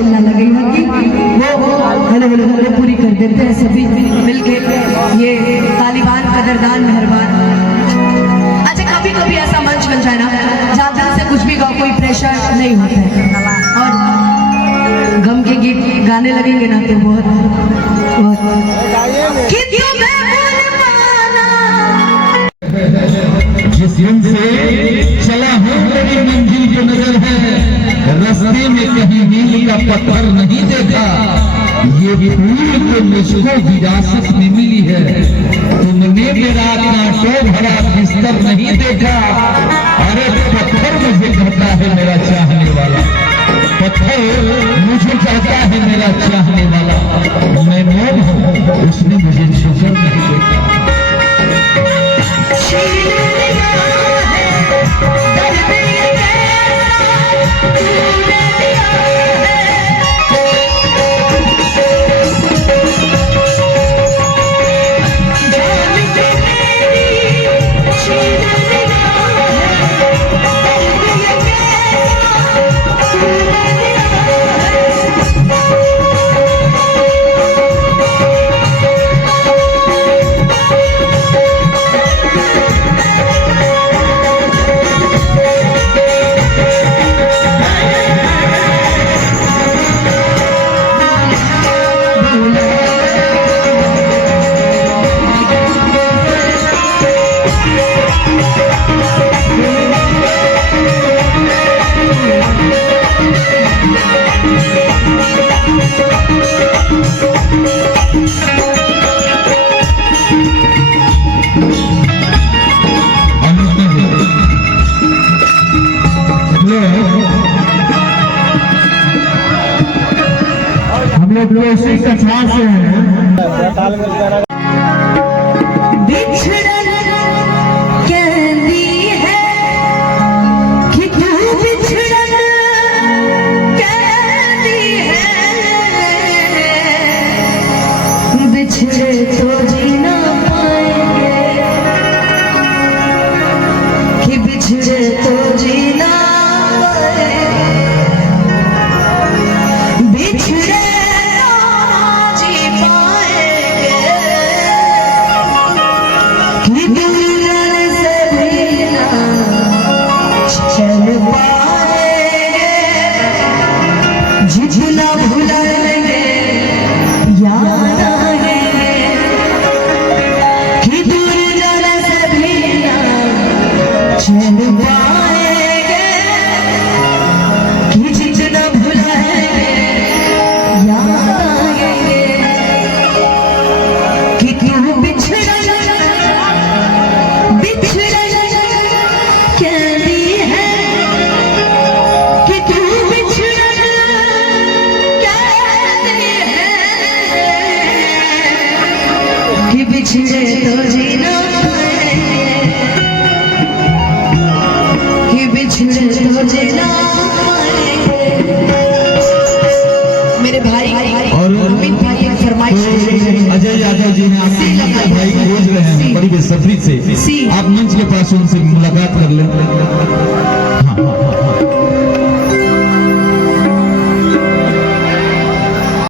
दिल ना लगे कि वो हेलो पूरी कर देते हैं सभी मिलके। ये तालिबान कदरदान मेहरबान। अच्छा कभी कभी ऐसा मंच बन जाए ना जहाँ से कुछ भी गाओ कोई प्रेशर नहीं होता है और गम के गीत गाने लगेंगे ना तो बहुत जिस दिन से चला हूँ मेरी मंजिल की नजर है, रास्ते में कहीं मील का पत्थर नहीं देखा। ये फूल तो मुझको विरासत में मिली है, तुमने मेरा कांटों भरा बिस्तर नहीं देखा। अरे पत्थर मुझे कहता है मेरा चाहने वाला, पत्थर मुझे कहता है मेरा चाहने वाला। मैं मोम हूँ, उसने मुझे छुकर नहीं देखा। हम लोग उसी कथा से हैं। मेरे भाई और अमित भाई एक फरमाइश अजय यादव जी ने आपके भाई खोज रहे हैं बड़ी बेसब्री से, आप मंच के पास उनसे मुलाकात कर लें।